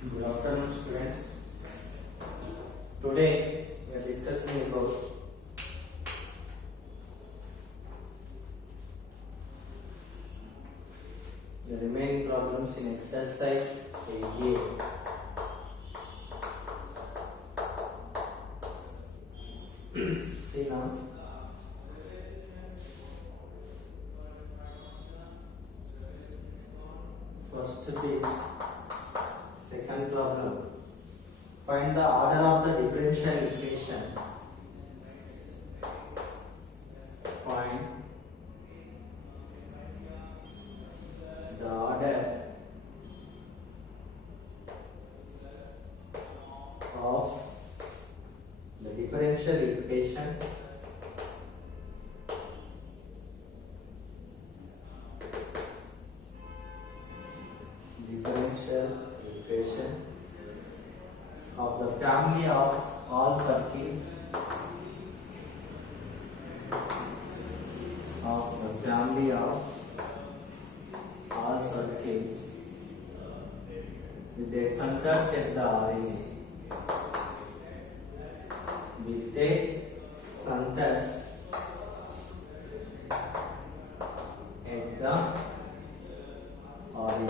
Good afternoon, students. Today we are discussing about the remaining problems in exercise 8A. See now. First bit, second problem. Find the order of the differential equation. Find the order of the differential equation of the family of all circles with their centers at the origin. With their centers at the origin.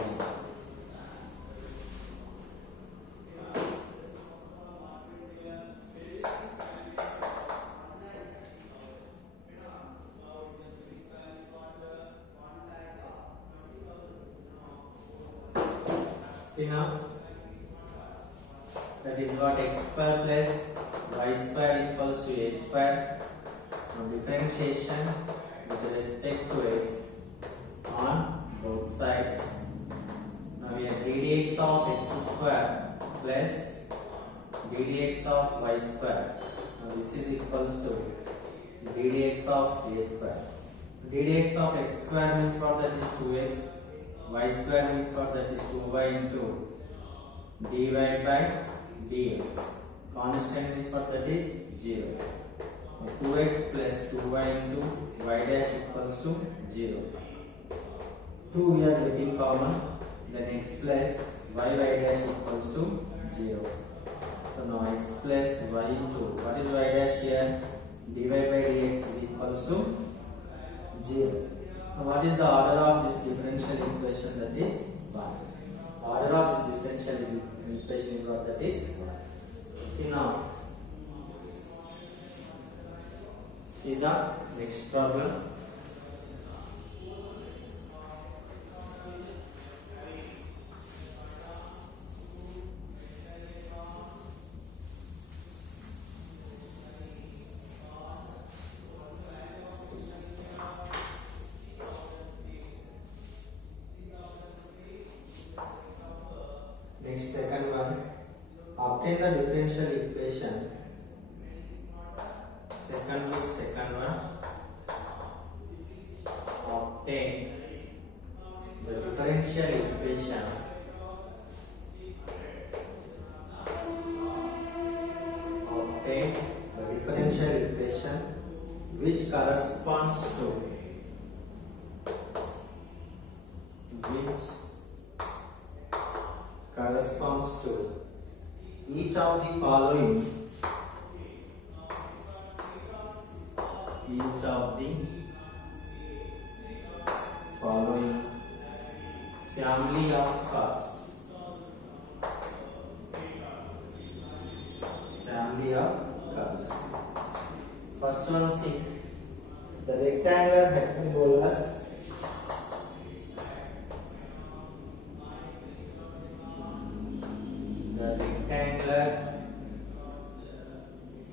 See now, that is what x square plus y square equals to a square. Now differentiation with respect to x on both sides. Now we have ddx of x square plus ddx of y square. Now this is equals to ddx of a square. ddx of x square means what, that is 2x. Y square means what, that is 2y into dy by dx. Constant means what, that is 0. 2x plus 2y into y dash equals to 0. 2 we are getting common, then x plus y dash equals to 0. So now x plus y into, what is y dash here? Dy by dx is equals to 0. Now what is the order of this differential equation? That is 1. Order of this differential equation is what, that is 1. See now. See the next problem. Next, second one, obtain the differential equation. Second one, obtain the differential equation which corresponds to each of the following family of curves. First one, see the rectangular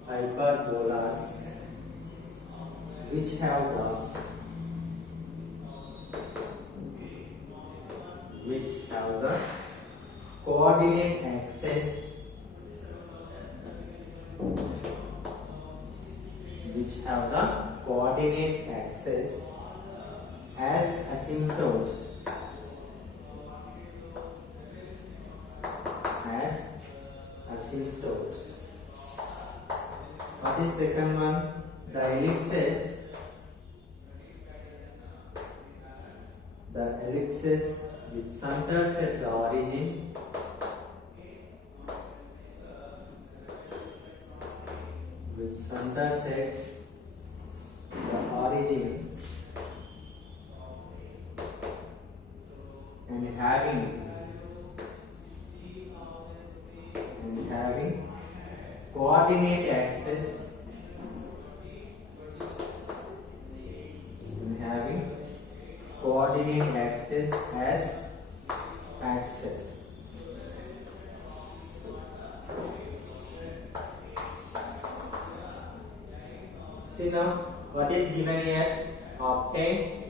hyperbolas which have the coordinate axis as asymptotes. What is second one? The ellipses with centers at the origin center set the origin and having coordinate axis as axis. See now what is given here. Obtain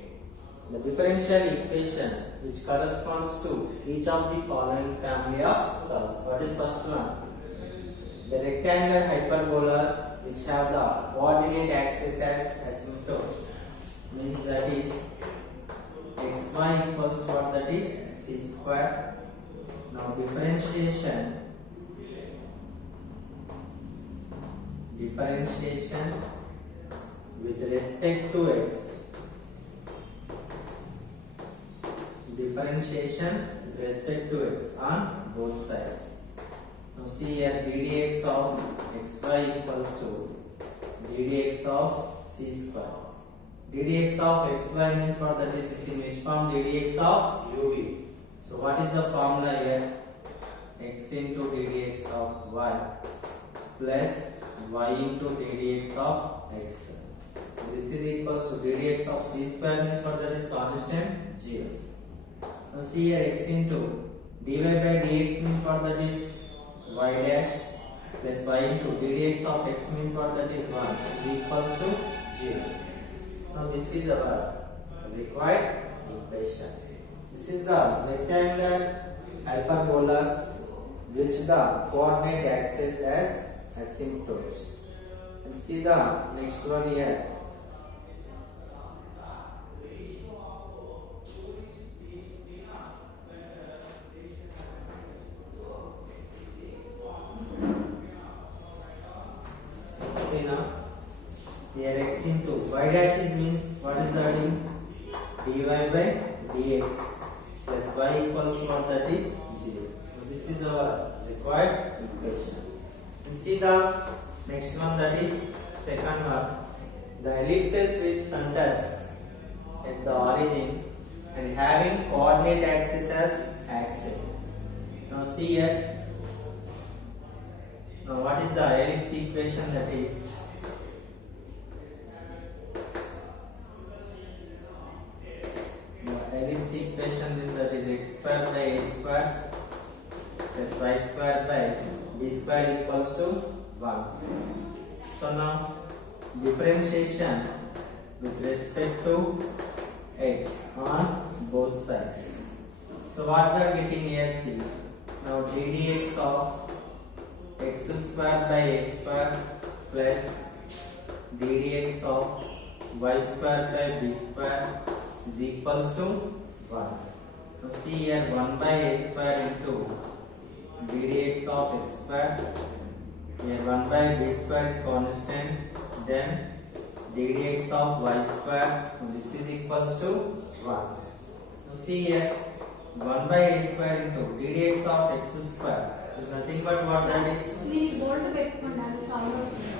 the differential equation which corresponds to each of the following family of curves. What is first one? The rectangular hyperbolas which have the coordinate axis as asymptotes, means that is xy equals to what, that is c square. Now differentiation with respect to x. Differentiation with respect to x on both sides. Now see here, ddx of xy equals to ddx of c square. ddx of xy means what, that is this image form ddx of uv. So what is the formula here? X into ddx of y plus y into ddx of x. This is equals to ddx of c square means what, that is constant 0. Now see here, x into dy by dx means what, that is y dash plus y into ddx of x means what, that is 1 is equals to 0. Now this is our required equation. This is the rectangular hyperbolas which the coordinate axis as asymptotes. And see the next one here. See now, here x into y dash is means what is the adding? Dy by dx plus y equals to what, that is 0. So this is our required equation. You see the next one, that is second one. The ellipses with centers at the origin and having coordinate axis as axis. Now see here. Now what is the ellipse equation? That is ellipse equation is, that is x square by a square plus y square by b square equals to 1. So now differentiation with respect to x on both sides. So what we are getting here, see now ddx of x square by a square plus ddx of y square by b square is equals to 1. Now see here, 1 by a square into ddx of x square. Here 1 by b square is constant. Then ddx of y square. Now this is equals to 1. Now see here, 1 by a square into ddx of x square is nothing but what, that is. Please bold పెట్టుకోండి sound వస్తుంది.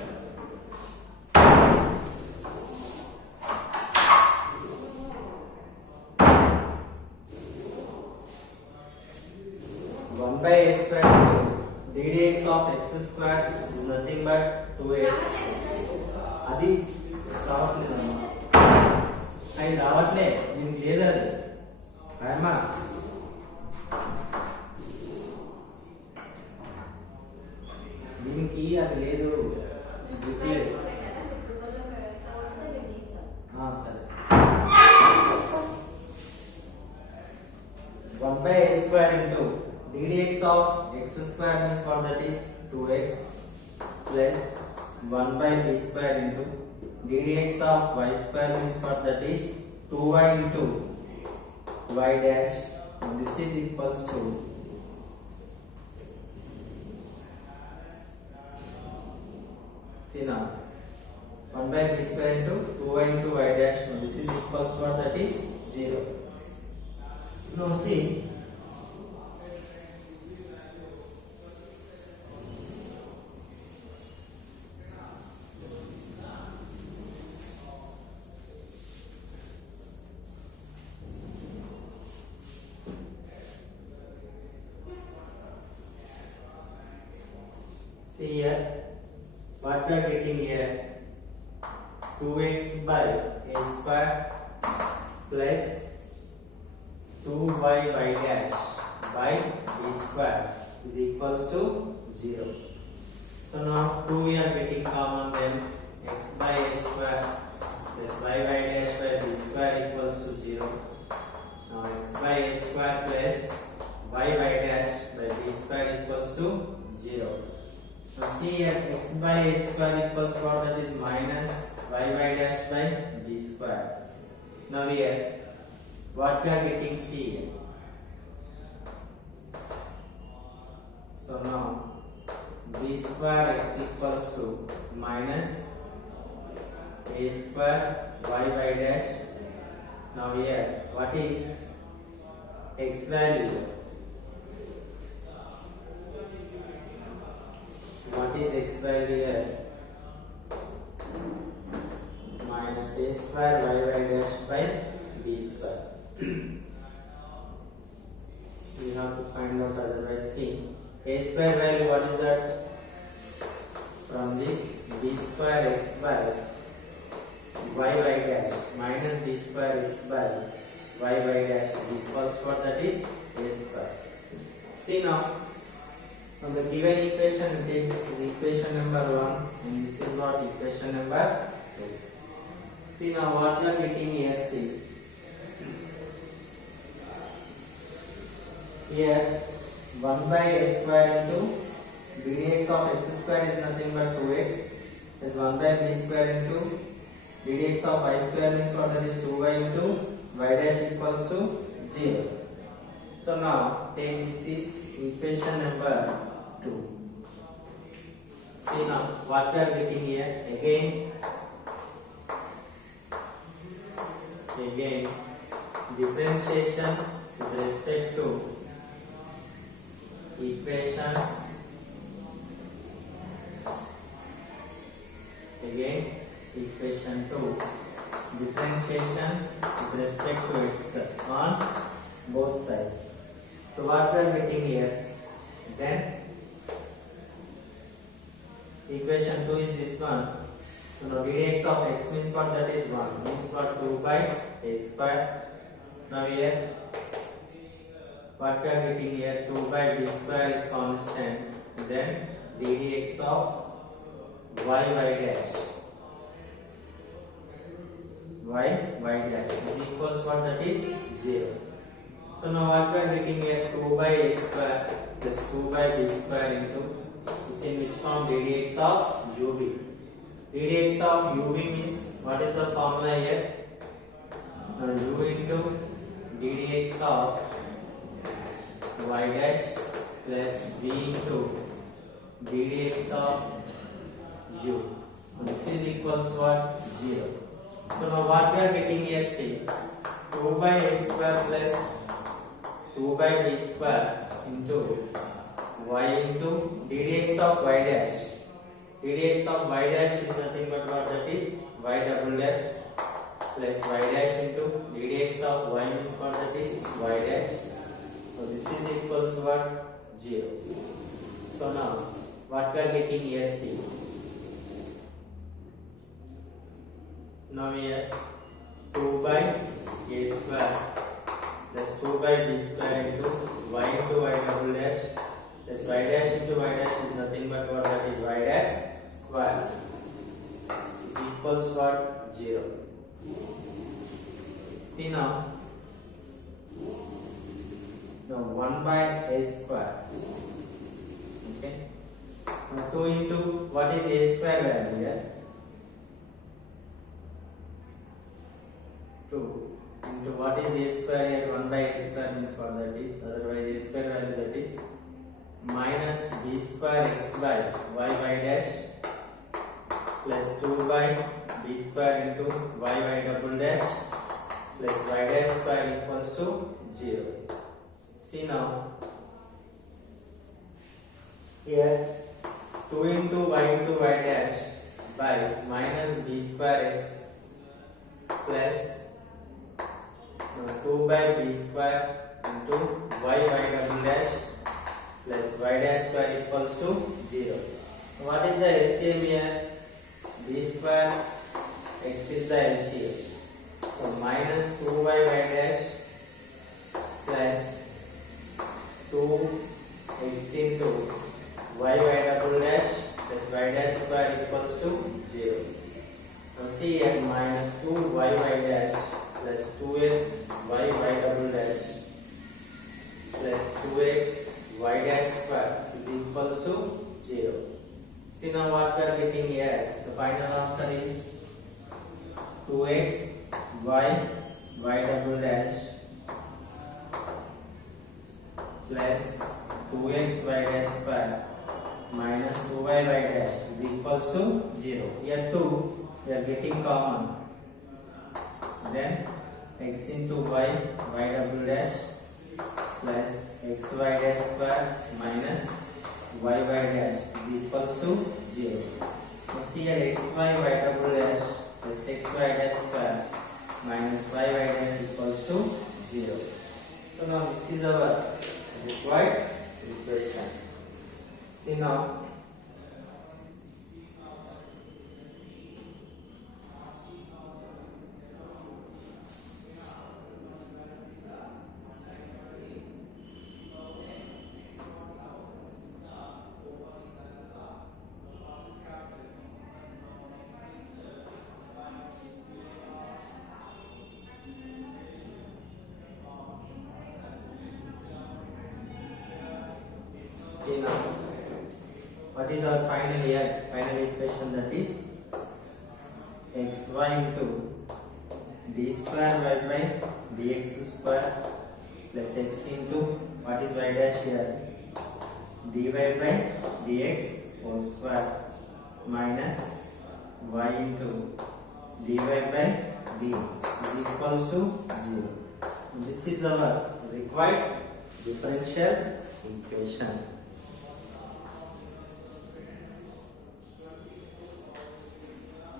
1 by a square into ddx of x square is nothing but 2x. అది రావట్లేదమ్మా, అది రావట్లే, దీనికి లేదు అది అమ్మా. దీనికి అది లేదు, గుర్తులేదు. సరే, 1 by a square into ddx of x square means what, that is 2x plus 1 by b square into ddx of y square means what, that is 2y into y dash, and this is equals to see now 1 by b square into 2y into y dash, and this is equals to what, that is 0. Now see, what we are getting here? 2x by a square plus 2y dash by b square is equals to 0. So now 2 we are getting common, then x by a square plus y dash by b square equals to 0. Now x by a square plus y dash by b square equals to 0. Now see here, x by a square equals to what? That is minus y dash by b square. Now here, what we are getting, see here. So now b square x equals to minus a square y dash. Now here, what is x value? What is x value here? Minus a square y dash by b square. We have to find out, otherwise see. A square value, what is that? From this, b square x by y dash minus b square x by y dash is equals to what? That is a square. See now, from the given equation, we take this is equation number 1 and this is what? Equation number 2. See now what we are getting here, see. Here 1 by a square into b dx of x square is nothing but 2x is 1 by b square into b dx of y square means what? That is 2y into y dash equals to 0. So now take this is equation number 2. See now what we are getting here, again differentiation with respect to equation, again equation 2, differentiation with respect to x on both sides. So what we are getting here, then equation 2 is this one. So now dx of x means what? That is 1, means what? 2 by a square. Now here what we are getting here, 2 by b square is constant, then ddx of y dash is equals what? That is 0. So now what we are getting here, 2 by a square plus 2 by b square into, is in which form? ddx of ub. ddx of ub means what is the formula here? U into ddx of y dash plus b into ddx of u. This is equals to what? 0. So now what we are getting here, see, 2 by a square plus 2 by b square into y into ddx of y dash. ddx of y dash is nothing but what? That is y double dash plus y dash into ddx of y means what? That is y dash. So this is equals to what? 0. So now what we are getting here, see. Now here 2 by a square plus 2 by b square into y double dash plus y dash into y dash is nothing but what? That is y dash square is equals to what? 0. See now 1 by a square. Okay. Now 2 into what is a square value here? 2 into what is a square here? 1 by a square means what? That is, otherwise a square value, that is minus b square x by y dash plus 2 by b square into y double dash plus y dash square equals to 0. See now here 2 into y dash by minus b square x plus 2 by b square into y double dash plus y dash square equals to 0. What is the LCM here? b square, x is the LCM. So minus 2y dash plus 2x into y double dash plus y dash square equals to 0. Now see here, minus 2y dash plus 2x y double dash plus 2x y dash square is equals to 0. See now what we are getting here. The final answer is 2x y double dash plus 2x y dash square minus 2y dash is equals to 0. Here 2 we are getting common. Then x into y double dash plus xy dash square minus y dash is equals to 0. Now see here xy double dash plus xy dash square minus y dash equals to 0. So now this is our required equation. See now what is our final equation, that is xy into d square y by dx square plus x into what is y dash here, dy by dx whole square minus y into dy by dx is equals to 0. This is our required differential equation.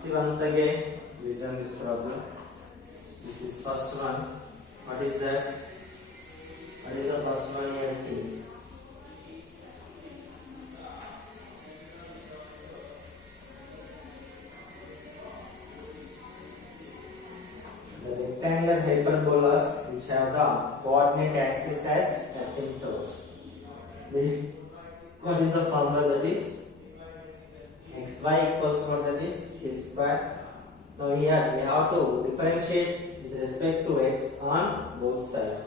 See once again, listen this problem. This is first one. What is that? What is the first one here? See. The rectangular hyperbolas which have the coordinate axis as asymptotes. What is the formula, that is xy equals to what, that is c square. Now here we have to differentiate with respect to x on both sides.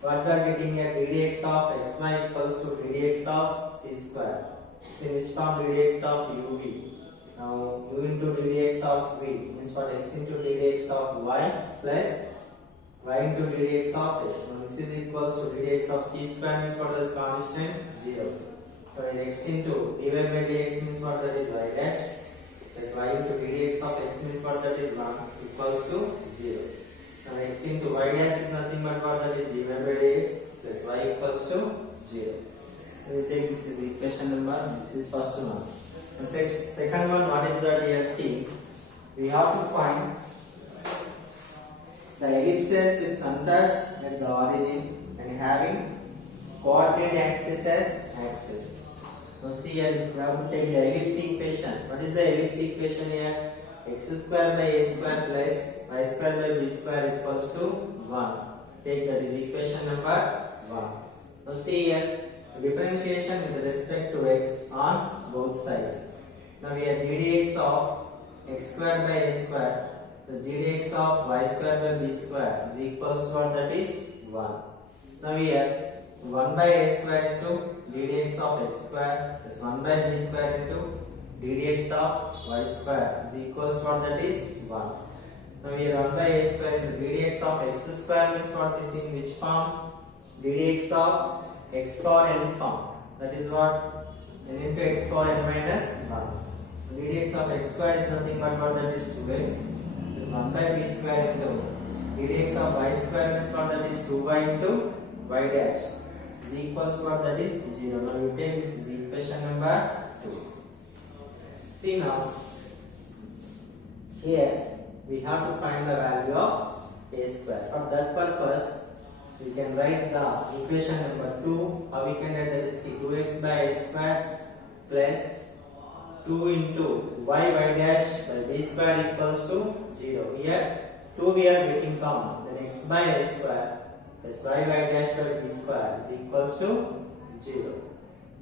What we are getting here, ddx of xy equals to ddx of c square. So in which form, ddx of uv. Now u into ddx of v means what, x into ddx of y plus y into ddx of x. Now this is equals to ddx of c square means what is constant 0. So x into dy by dx means what, that is y dash plus y into dx of x means what, that is 1 equals to 0. Now x into y dash is nothing but what, that is dy by dx plus y equals to 0. We take this is equation number, this is first one. And second one, what is that here? See, we have to find the ellipses with centers at the origin and having coordinate axis as axis. Now see here, we have to take the ellipse equation. What is the ellipse equation here? X square by a square plus y square by b square equals to 1. Take that is equation number 1. Now see here, differentiation with respect to x on both sides. Now we have ddx of x square by a square plus ddx of y square by b square is equals to what, that is 1. Now we have 1 by a square into ddx of x square plus 1 by b square into ddx of y square is equals to what, that is 1. Now we have 1 by a square into ddx of x square means what is in which form? ddx of x power n form. That is what? N into x power n minus 1. ddx of x square is nothing but what, that is 2x. Is 1 by b square into ddx of y square means what, that is 2y into y dash is equals to what, that is 0. Now you take this is equation number 2. See now, here we have to find the value of a square. For that purpose, we can write the equation number 2. How we can write that is 2x by a square plus 2 into y dash by b square equals to 0. Here 2 we are getting common. Then x by a square plus y dash by b square is equals to 0.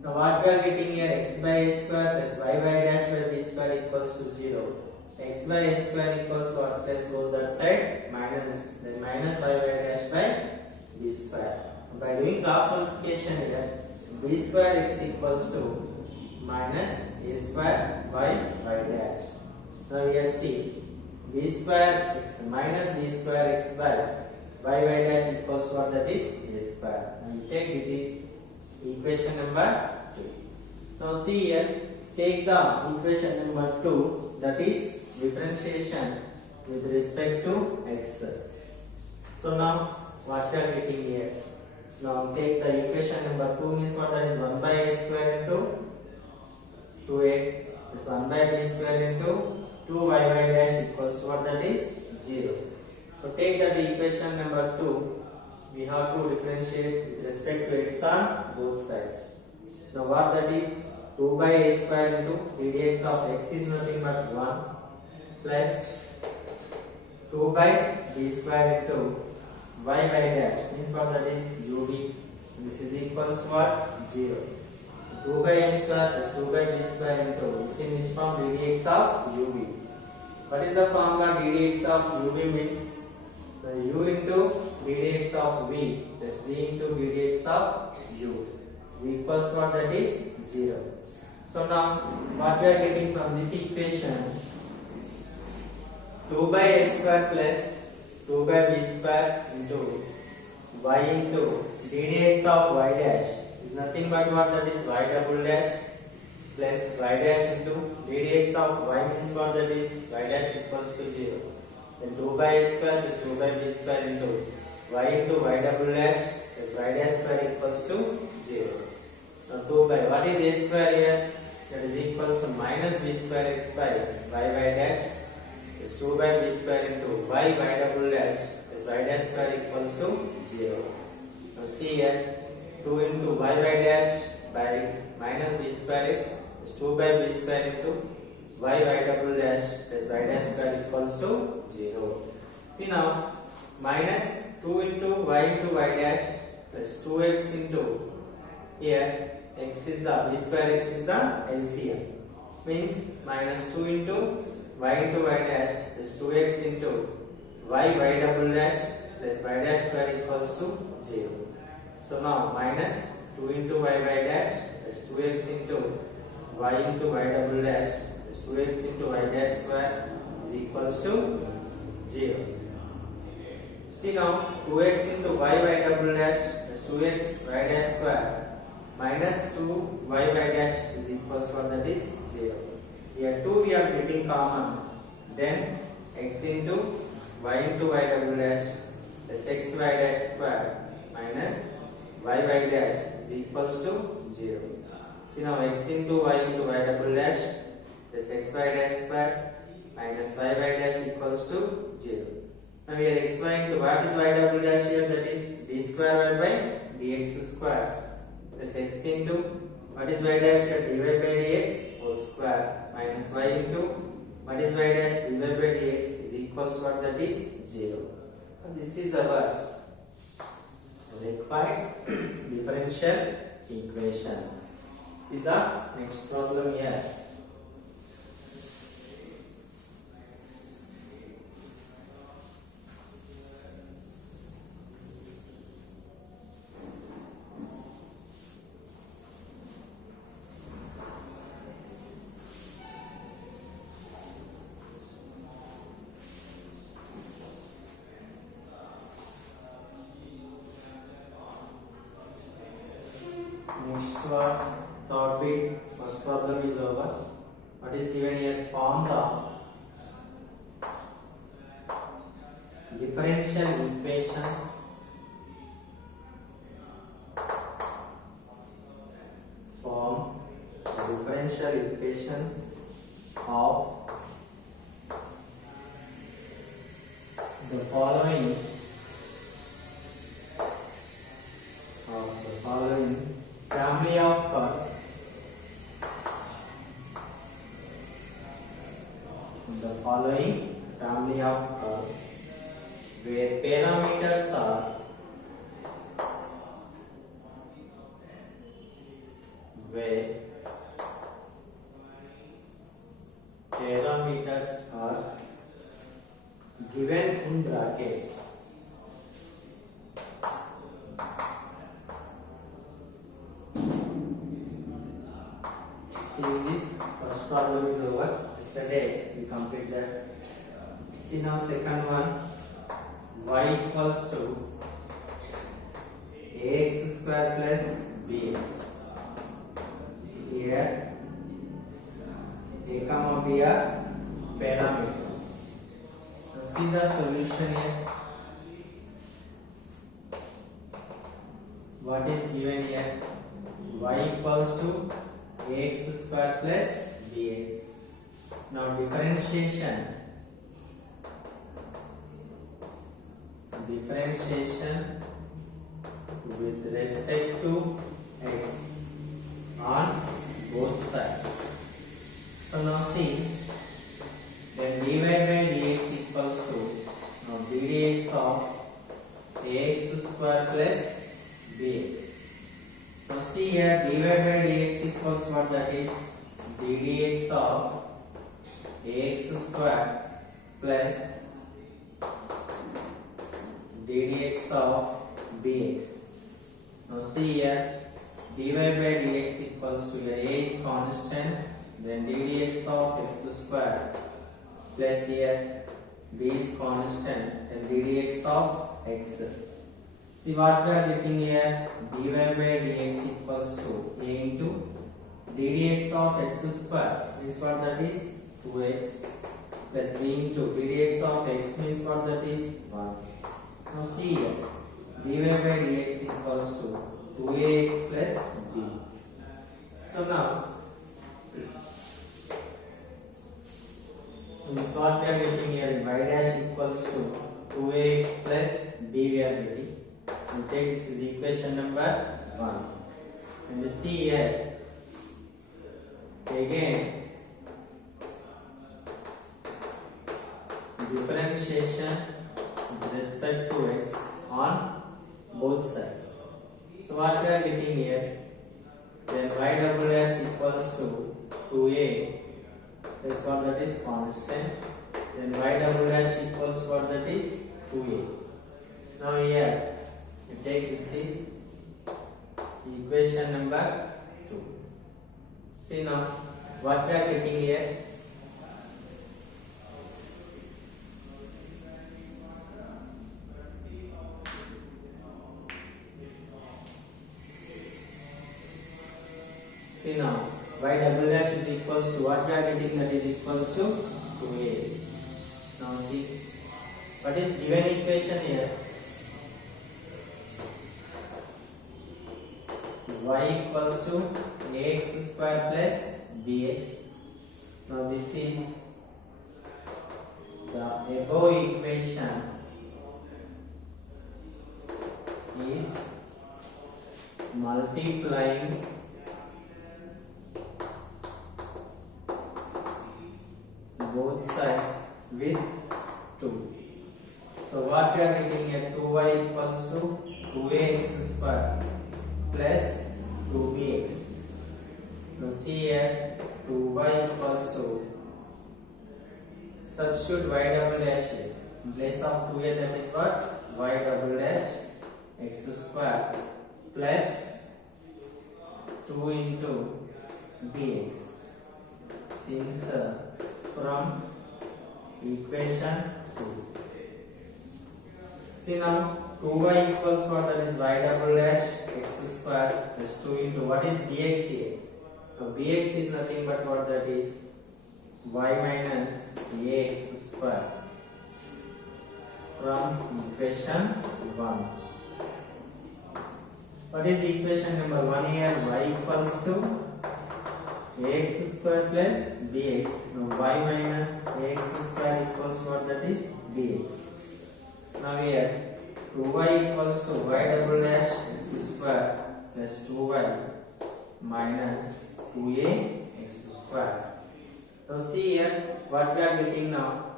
Now what we are getting here, x by a square plus y dash by b square equals to 0. X by a square equals what? Plus goes that side minus, then minus y dash by b square. By doing cross multiplication here, b square x equals to minus a square by y dash. Now here see, b square x minus b square x by y dash equals what? That is a square. And we take it is equation number 2. Now see here, take the equation number 2, that is differentiation with respect to x. So now what we are getting here? Now take the equation number 2 means what? That is 1 by a square into 2x plus 1 by b square into 2y dash equals to what? That is 0. So take that equation number 2, we have to differentiate with respect to x on both sides. Now what that is? 2 by a square into dx of x is nothing but 1 plus 2 by b square into y dash means what? That is ub. This is equals to what? 0. 2 by a square plus 2 by b square into this in which form? Ddx of ub. What is the formula? Ddx of ub means u into ddx of v plus v into ddx of u is equals to what? That is 0. So now what we are getting from this equation, 2 by a square plus 2 by b square into y into ddx of y dash is nothing but what? That is y double dash plus y dash into ddx of y means what? That is y dash equals to 0. Then 2 by a square plus 2 by b square into y into y double dash plus y dash square equals to 0. Now 2 by, what is a square here? That is equals to minus b square x by y dash plus 2 by b square into y double dash plus y dash square equals to 0. Now see here, 2 into y dash by minus b square x plus 2 by b square into y double dash plus y dash square equals to 0. See now, minus 2 into y dash plus 2x into here x is the b square x is the LCM, means minus 2 into y dash plus 2x into y double dash plus y dash square equals to 0. So now minus 2 into y dash plus 2x into y double dash plus 2x into y dash square is equals to 0. See now, 2x into y double dash plus 2x y dash square minus 2y dash is equals to what? That is 0. Here 2 we are getting common. Then x into y double dash plus xy dash square minus y dash is equals to 0. See now, x into y double dash plus xy dash square minus y dash equals to 0. Now here xy into what is y double dash here? That is d square by dx square plus x into what is y dash here? Dy by dx whole square minus y into what is y dash? Dy by dx is equals to what? That is 0. And this is our required differential equation. See the next problem here. Next one, third bit, first problem is over. What is given here? Form the differential equations of the following family of curves following family of curves where parameters are given in brackets. See this first problem is over. Yesterday we completed that. See now second one. Y equals to ax square plus bx. Here a comma b are parameters. Now see the solution here. What is given here? Y equals to ax square plus bx. Now differentiation with respect to x on both sides. So now see, then dy by dx equals to now dx of ax square plus bx. Now see here, dy by dx equals what, that is ddx of ax square plus ddx of bx. Now see here, dy by dx equals to here a is constant, then ddx of x square plus here b is constant, then ddx of x. See what we are getting here, dy by dx equals to a into ddx of x square means what, that is 2x, plus b into ddx of x means what, that is 1. Now see here, dy by dx equals to 2ax plus b. So now, this what we are getting here, y dash equals to 2ax plus b we are getting. We take this is equation number 1. And see here, again, differentiation with respect to x on both sides. So what we are getting here, then y double dash equals to 2a plus what, that is constant, then y double dash equals what, that is 2a. Now here you take this is equation number 2. See now what we are getting here, see now y double dash is equals to what we are getting, that is equals to 2a. Now see what is given equation here, y equals to ax square plus bx. Now this is the above equation is multiplying both sides with 2. So what we are getting here, 2y equals to 2ax square plus 2bx. Now see here, 2y equals to, substitute y double dash here. In place of 2a, that is what, y double dash x square plus 2 into bx. Since from equation 2. See now 2y equals what, that is y double dash x square plus 2 into what is bx here. Now bx is nothing but what, that is y minus ax square from equation 1. What is equation number 1 here? Y equals to ax square plus bx. Now y minus ax square equals what, that is bx. Now here 2y equals to y double dash x square plus 2y minus 2a x square. Now see here what we are getting now.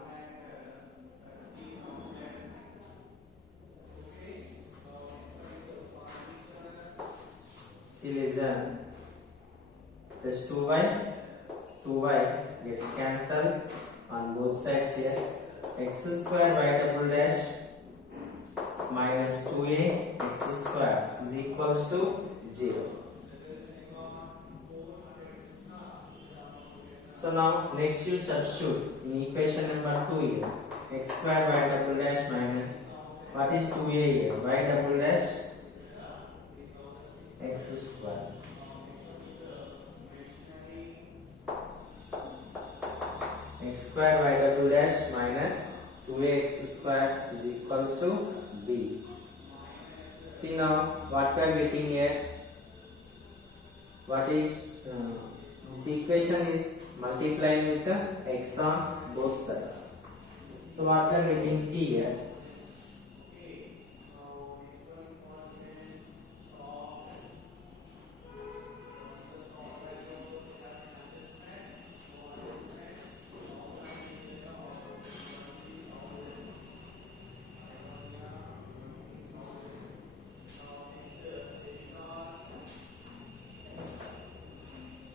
See, listen. Plus 2y gets cancelled on both sides here. X square y double dash minus 2a x square is equals to 0. So now next you substitute in equation number 2 here. X square y double dash minus, what is 2a here? Y double dash x square. X square y double dash minus 2ax square is equals to b. See now what we are getting here. What is this equation is multiplying with the x on both sides. So what we are getting, see here.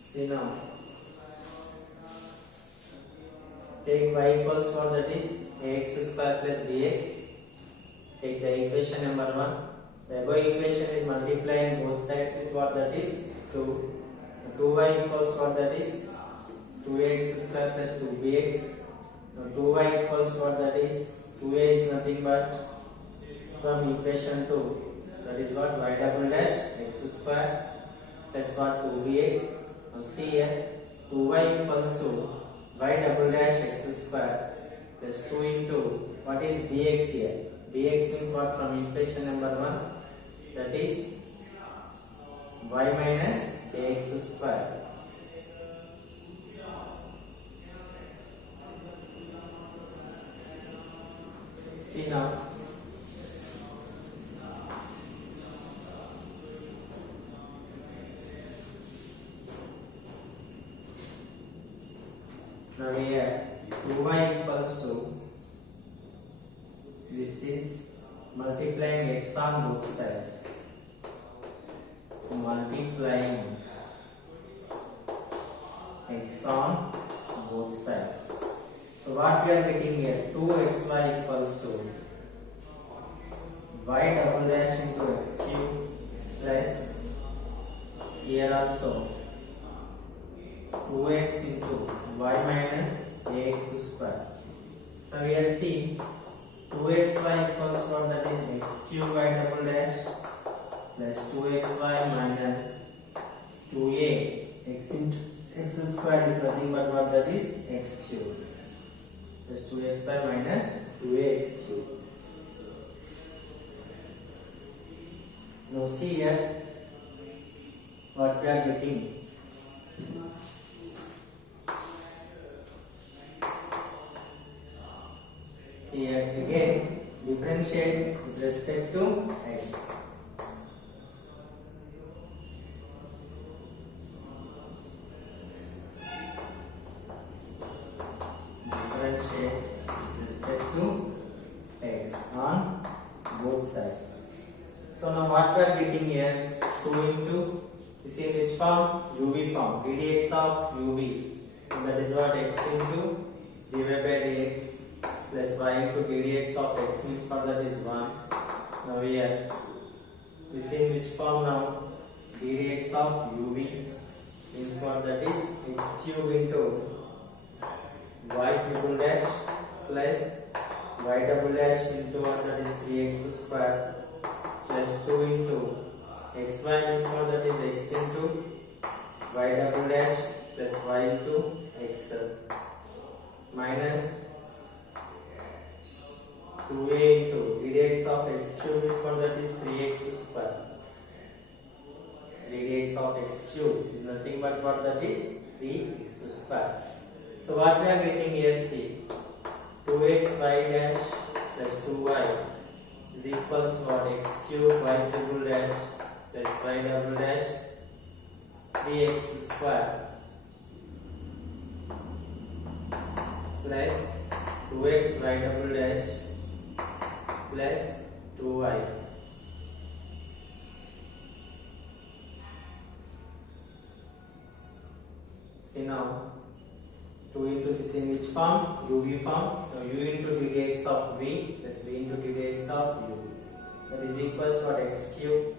See now, take y equals to what, that is ax square plus bx. Take the equation number 1. The above equation is multiplying both sides with what, that is 2. 2y equals what, that is 2ax square plus 2bx. Now 2y equals what, that is 2a is nothing but from equation 2. That is what, y double dash x square plus what, 2bx. Now see here, 2y equals to y double dash x square plus 2 into what is bx here. Bx means what, from equation number 1, that is y minus ax square. See now, now here 2y equals to, this is multiplying x on both sides. Multiplying x on both sides. So what we are getting here, 2xy equals to y double dash into x cube plus here also 2x into y minus ax square. Now here see, 2xy equals to what, that is x cube y double dash plus 2xy minus 2a x into x square is nothing but what, that is x cube plus 2xy minus 2ax cube. Now see here what we are getting. See here again, differentiate with respect to x. Differentiate with respect to x on both sides. So now what we are getting here, 2 into, you see which form? uv form, ddx of uv, and that is what, x into dy by dx plus y into ddx of x means for that is 1. Now here, we see in which form now? ddx of uv means what, that is x cube into y double dash plus y double dash into what, that is 3x square plus 2 into xy means what, that is x into y double dash plus y into x minus 2a into ddx of x cube is what, that is 3x square. Ddx of x cube is nothing but what, that is 3x square. So what we are getting here, see, 2x y dash plus 2y is equals to what, x cube y double dash plus y double dash 3x square plus 2x y double dash plus 2y. See now, 2 into this in which form? UV form. Now u into ddx of v plus v into ddx of u. That is equals to what? X cube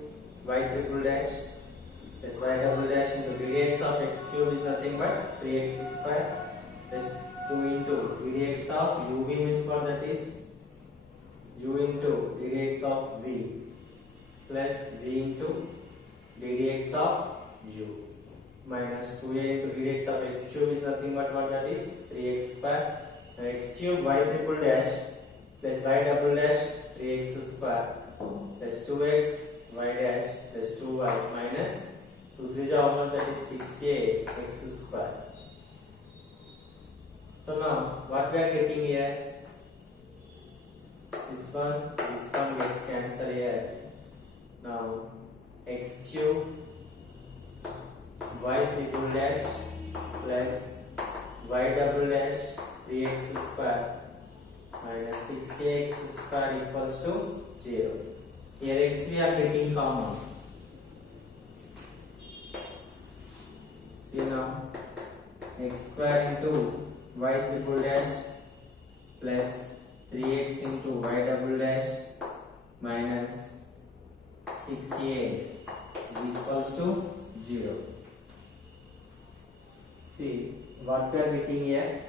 y triple dash plus y double dash into ddx of x cube is nothing but 3x square plus 2 into ddx of uv means what? That is u into ddx of v plus v into ddx of u minus 2a into ddx of x cube is nothing but what? That is 3x square. Now x cube y triple dash plus y double dash 3x square plus 2x y dash plus 2y minus 2 3 how much? That is 6a x square. So now what we are getting here? This one gets cancelled here. Now x cube y triple dash plus y double dash 3x square minus 6ax square equals to 0. Here x we are getting common. See now, x square into y triple dash plus 3x into y double dash minus 6ax is equals to 0. See what we are getting here.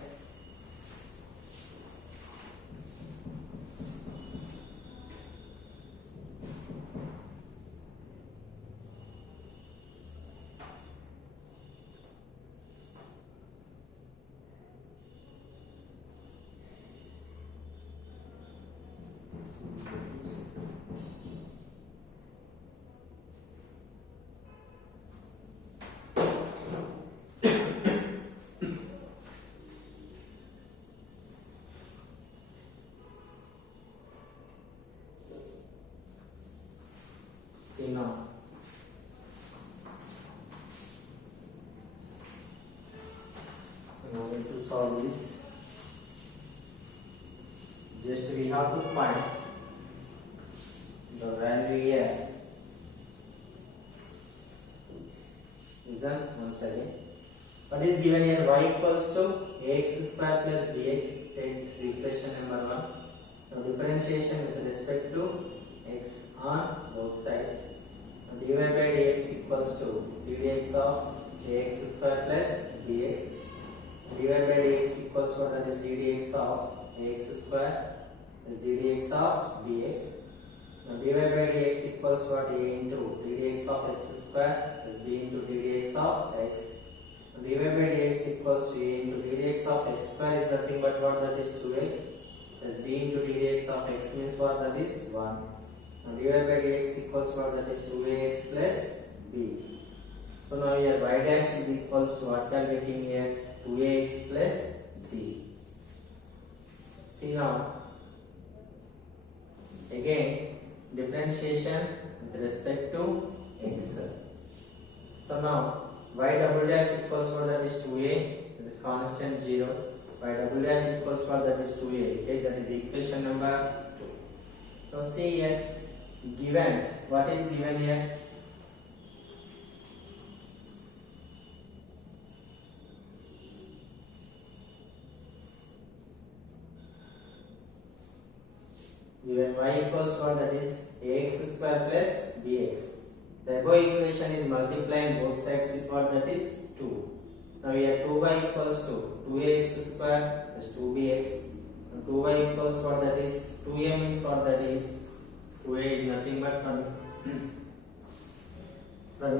See now, so now we have to solve this. Just we have to find the value here. Listen once again. What is given here? Y equals to ax square plus bx takes equation number 1. Now differentiation with respect to x on both sides. Dy by dx equals to ddx of ax square plus bx. Dy by dx equals to that is ddx of ax square plus ddx of bx. Now dy by dx equals to what? A into ddx of x square plus b into ddx of x. Now dy by dx equals to a into ddx of x square is nothing but what? That is 2x plus b into ddx of x means what? That is 1. Now dy by dx equals to what? That is 2ax plus b. So now here y dash is equals to what we are getting here? 2ax plus b. See now, again differentiation with respect to x. So now y double dash equals to what? That is 2a, that is constant 0. Y double dash equals to what? That is 2a. Okay, that is equation number 2. Now see here, given, what is given here? Given y equals to what? That is ax square plus bx. The above equation is multiplying both sides with what? That is 2. Now here 2y equals to 2ax square plus 2bx. And 2y equals what? That is 2a means what? That is 2a is nothing but from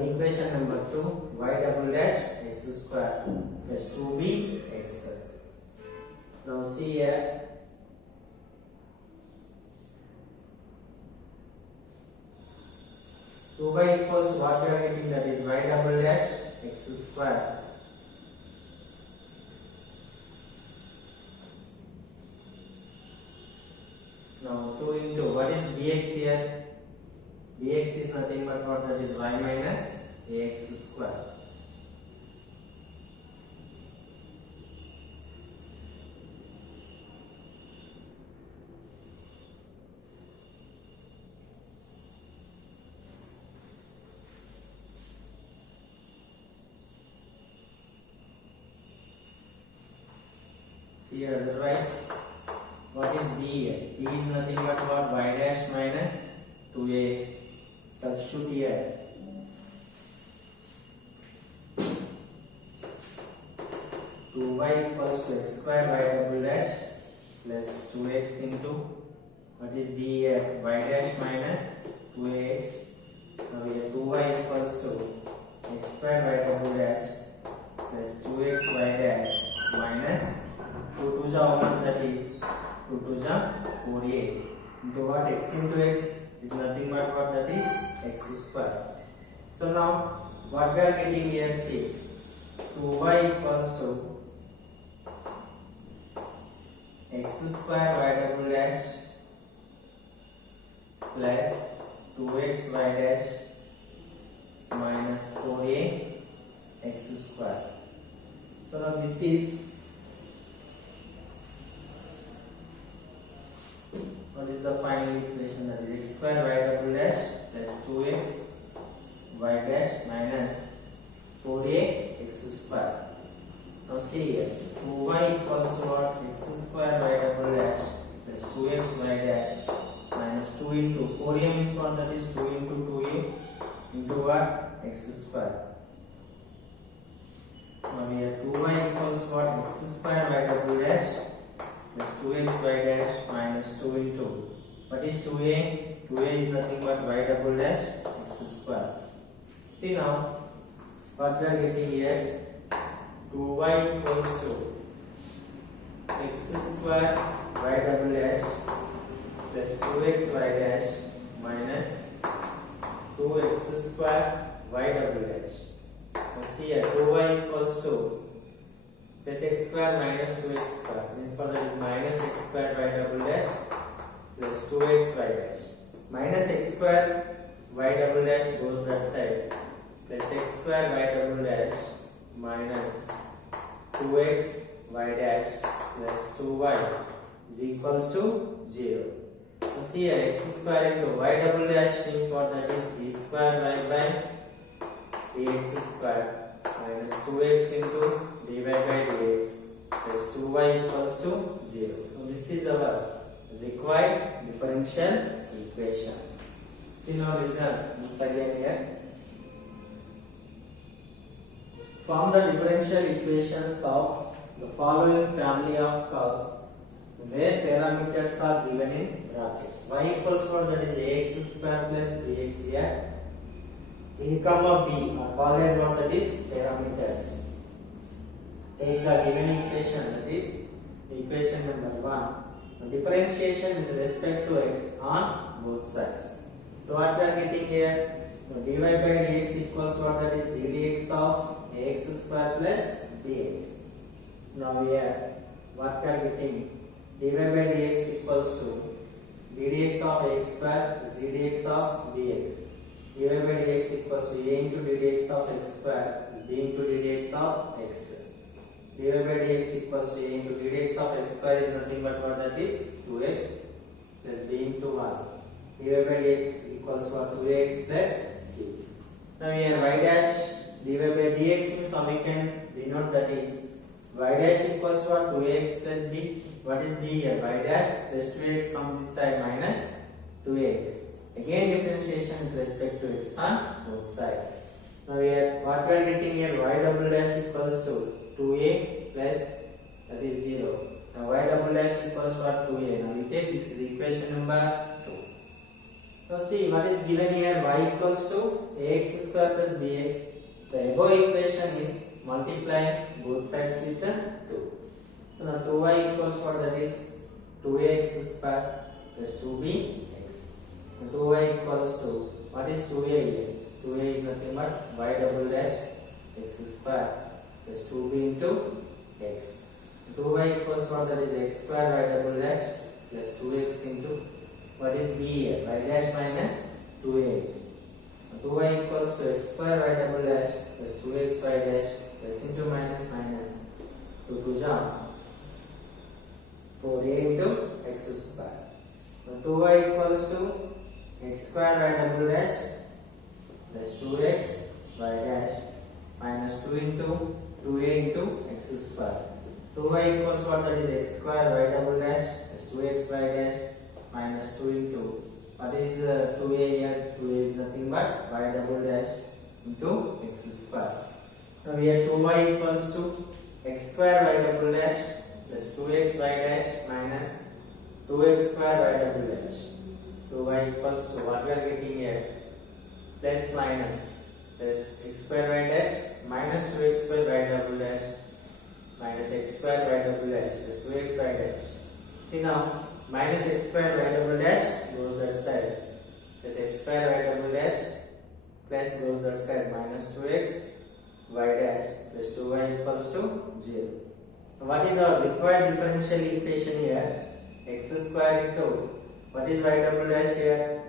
equation number 2, y double dash x square plus 2bx. Now see here, two y equals what we are getting? That is y double dash x square. Now 2 into what is bx here? Bx is nothing but what? That is y minus ax square. See otherwise, what is b here? b is nothing but what? Y dash minus 2ax. Substitute here. 2y equals to x square y double dash plus 2x into what is b here? Y dash minus 2ax. Now here 2y equals to x square y double dash plus 2x y dash minus 2 to the how much that is 2 to the 4a into what? X into x is nothing but what? That is x square. So now what we are getting here, see 2y equals to x square y double dash plus 2x y dash minus 4a x square. So now this is what is the final equation, that is x square y double dash plus 2x y dash minus 4a x square. Now see here 2y equals to what? X square y double dash plus 2x y dash minus 2 into 4a means what? That is 2 into 2a into what? X square. Now here 2y equals to what? X square y double dash plus 2x y dash minus 2 into what is 2a? 2a is nothing but y double dash x square. See now what we are getting here, 2y equals to x square y double dash plus 2x y dash minus 2x square y double dash. Now see here 2y equals to plus x square minus 2x square means what? That is minus x square y double dash plus 2x y dash. Minus x square y double dash goes that side plus x square y double dash minus 2x y dash plus 2y is equals to 0. So see here x square into y double dash means what? That is d square y by dx square minus 2x into dy by dx plus 2y equals to 0. So this is our required differential equation. See now listen once again here. Form the differential equations of the following family of curves where parameters are given in brackets. Y equals to that is ax square plus bx here. A comma b are called as what? That is parameters. Take the given equation, that is equation number 1. Differentiation with respect to x on both sides. So what we are getting here? dy by dx equals to what? That is ddx of ax square plus bx. Now here what we are getting? dy by dx equals to ddx of ax square plus ddx of dx. dy by dx equals to a into ddx of x square is b into ddx of x. dy by dx equals to a into ddx of x square is nothing but what? That is 2x plus b into 1. dy by dx equals to what? 2x plus b. Now here y dash dy by dx means how we can denote, that is y dash equals to what? 2x plus b. What is b here? Y dash plus 2x come this side minus 2x. Again differentiation with respect to x on both sides. Now here what we are getting here, y double dash equals to 2a plus that is 0. Now y double dash equals to what? 2a. Now we take this is equation number 2. Now see what is given here, y equals to ax square plus bx. The above equation is multiplying both sides with 2. So now 2y equals what? That is 2ax square plus 2bx. 2y equals to what is 2a here? 2a is nothing but y double dash x square plus 2b into x. 2y equals what? That is x square y double dash plus 2x into what is b here? Y dash minus 2ax. 2y equals to x square y double dash plus 2x y dash plus into minus minus 2 to jump 4a into x square. 2y equals to x square y double dash plus 2x y dash minus 2 into 2a into x square. 2y equals what? That is x square y double dash plus 2xy dash minus 2 into what is 2a here? 2a is nothing but y double dash into x square. Now here 2y equals to x square y double dash plus 2xy dash minus 2x square y double dash. 2y equals to what we are getting here? Plus minus plus x square y dash minus 2x square y double dash minus x square y double dash plus 2x y dash. See now, minus x square y double dash goes that side plus x square y double dash plus goes that side minus 2x y dash plus 2y equals to 0. So what is our required differential equation here? X square into what is y double dash here?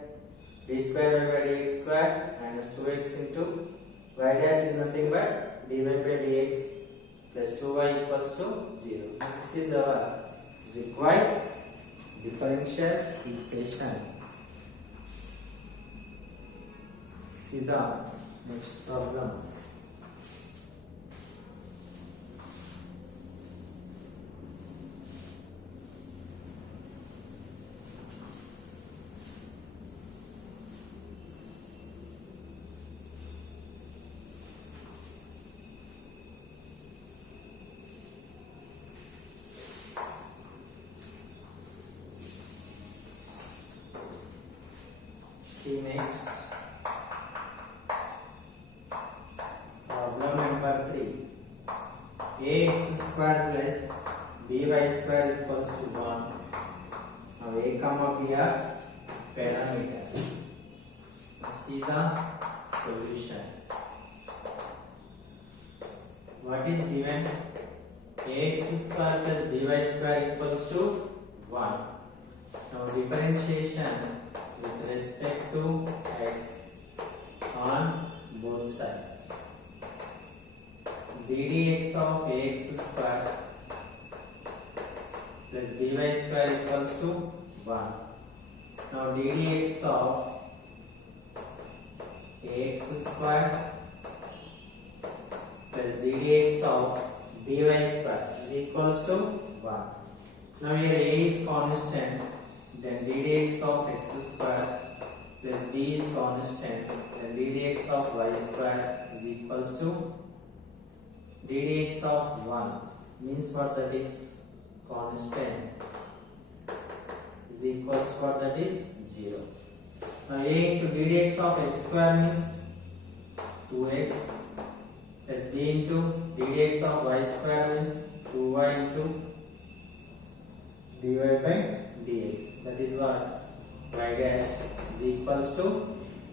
D square y by dx square minus 2x into y dash is nothing but dy by dx plus 2y equals to 0. This is our required differential equation. See the next problem. See next problem number 3. Ax square plus by square equals to 1. Now a comma b are parameters. Now see the solution. What is given? Ax square plus by square equals to 1. Now differentiation with respect to x on both sides. ddx of ax square plus by square equals to 1. Now ddx of ax square plus ddx of by square is equals to 1. Now here a is constant, then ddx of x square plus b is constant, then ddx of y square is equals to ddx of 1 means what? That is constant is equals what? That is 0. Now a into ddx of x square means 2x plus b into ddx of y square means 2y into dy by dx. That is what? Y dash is equals to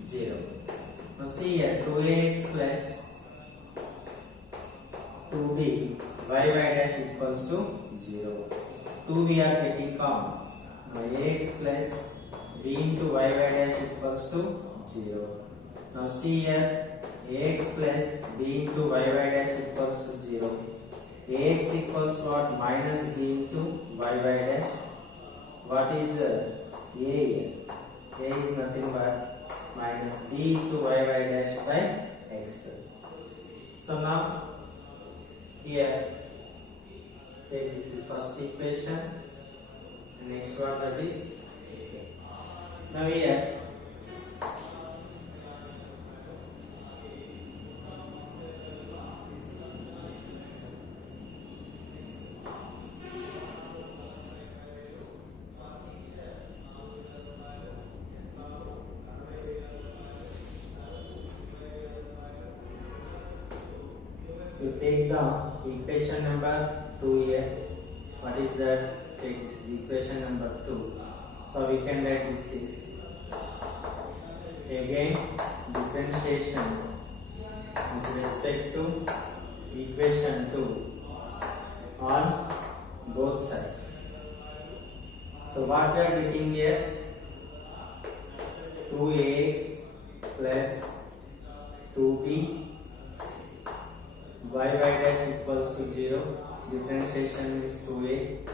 0. Now see here 2ax plus 2b y dash equals to 0. 2 we are getting common. Now ax plus b into y dash equals to 0. Now see here ax plus b into y dash equals to 0. Ax equals what? Minus b into y dash. What is a here? A is nothing but minus b into y dash by x. So now here take this is first equation and next one that is now here so take the equation number 2 here. What is that? Take this equation number 2. So we can write this is again differentiation with respect to equation 2 on both sides. So what we are getting here? 2ax plus 2b y dash equals to 0. Differentiation is 2a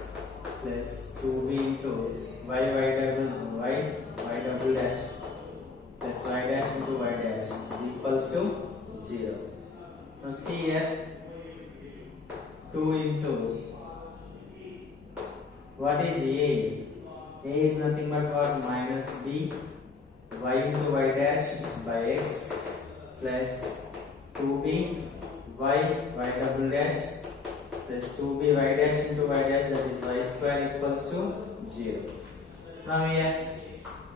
plus 2b into y double dash plus y dash into y dash is equals to 0. Now see here 2 into What is A? A is nothing but what? Minus B y into y dash by x plus 2b y double dash plus 2b y dash into y dash, that is y square equals to 0. Now here,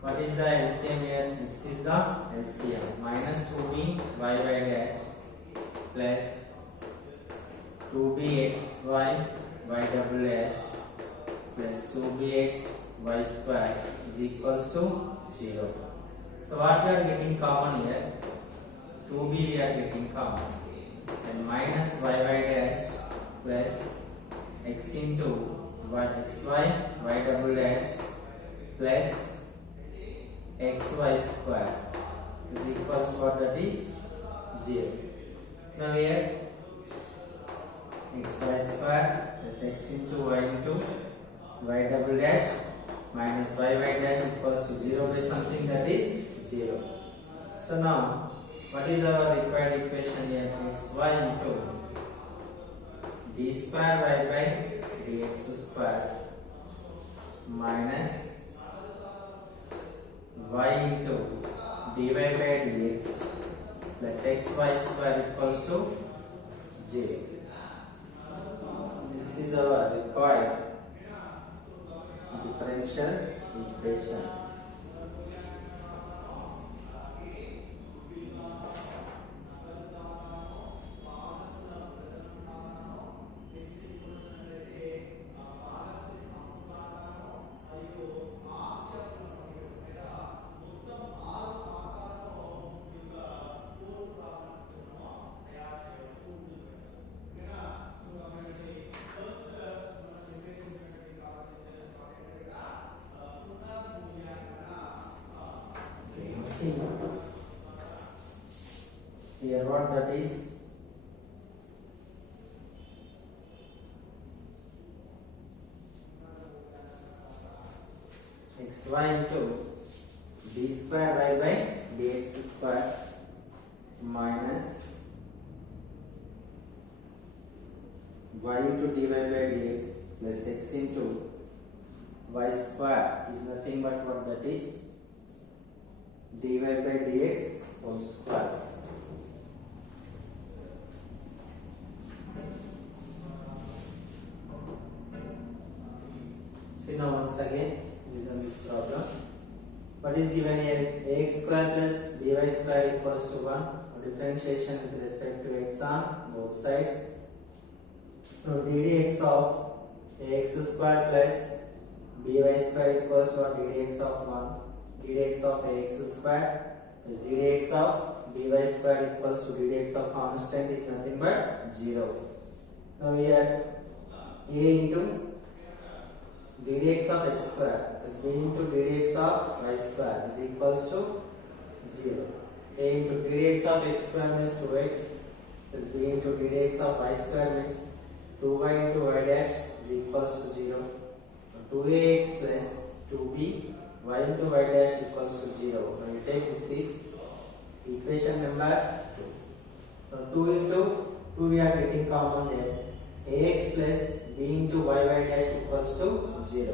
what is the LCM here? This is the LCM. Minus 2b y dash plus 2bx y double dash plus 2bx y square is equals to 0. So what we are getting common here? 2b we are getting common. And minus y dash plus x into xy y double dash plus xy square is equals to what? That is 0. Now here xy square plus x into y double dash minus y dash equals to 0 by something, that is 0. So now what is our required equation here? Xy into d square y by dx square minus y into dy by dx plus xy square equals to 0. This is our required differential equation. See here what that is. Xy into d square y by dx square minus y into dy by dx plus x into y square is nothing but what that is? dy by dx whole square. See now once again, listen this problem. What is given here? Ax square plus dy square equals to 1. Differentiation with respect to x on both sides. So ddx of ax square plus dy square equals to 1, ddx of 1. ddx of ax square is ddx of dy square equals to ddx of constant is nothing but 0. Now here a into ddx of x square is b into ddx of y square is equals to 0. A into ddx of x square means 2x is b into ddx of y square means 2y into y dash is equals to 0. 2ax plus 2b y into y dash equals to 0. Now you take this is equation number 2. Now 2 into 2 we are getting common there. Ax plus b into y dash equals to 0.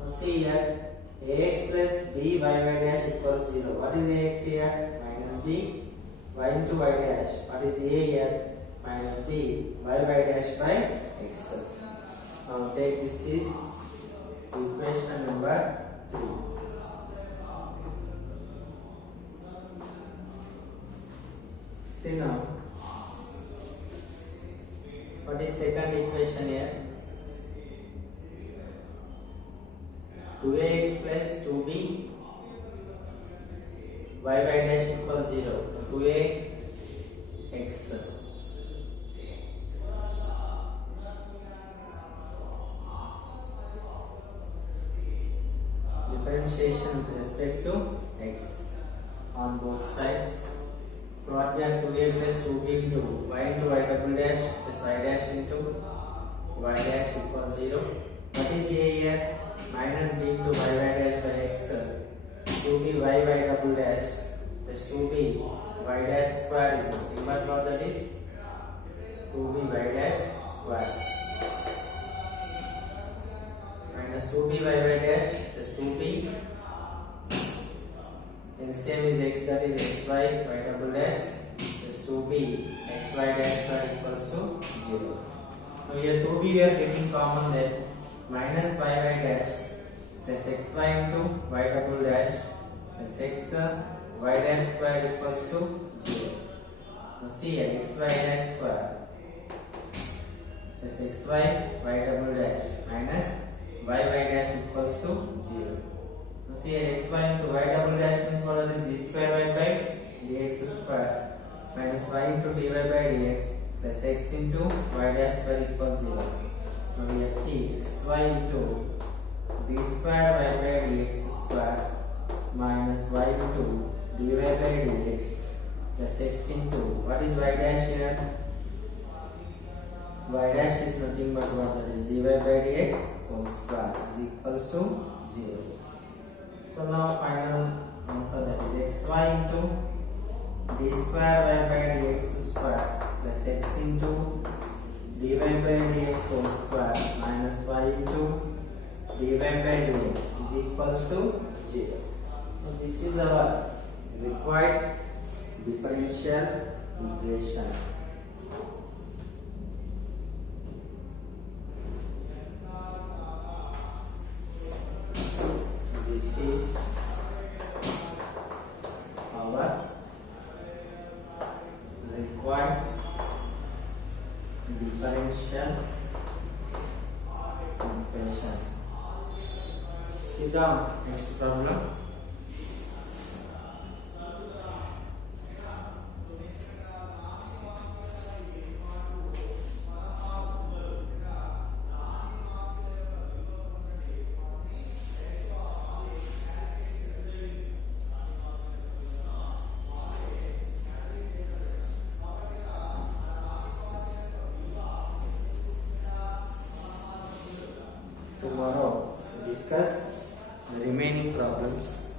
Now see here ax plus b y dash equals 0. What is ax here? Minus b y into y dash. What is a here? Minus b y dash by x. Now take this is equation number 3. See now, what is second equation here? 2ax plus 2b y dash equals 0. 2ax differentiation with respect to x on both sides. So what we have 2a plus 2b into y double dash plus y dash into y dash equals 0. What is a here? Minus b into y dash by x. 2b y double dash plus 2b y dash square is nothing but what that is? 2b y dash square. And minus 2b y by dash plus 2b. LCM is x, that is xy y double dash plus 2b xy dash square equals to 0. Now here 2b we are getting common, then minus y by dash plus xy into y double dash plus x y dash square equals to 0. Now see here xy dash square plus xy y double dash minus y dash equals to 0. Now see here xy into y double dash means what is d square y by dx square minus y into dy by dx plus x into y dash square equals 0. Now we have see xy into d square y by dx square minus y into dy by dx plus x into what is y dash here? Y dash is nothing but what, that is dy by dx whole square is equals to 0. So now final answer, that is xy into d square y by dx square plus x into dy by dx whole square minus y into dy by dx is equals to 0. So this is our required differential equation. This is our required differential equation. See the next problem. Tomorrow we discuss the remaining problems.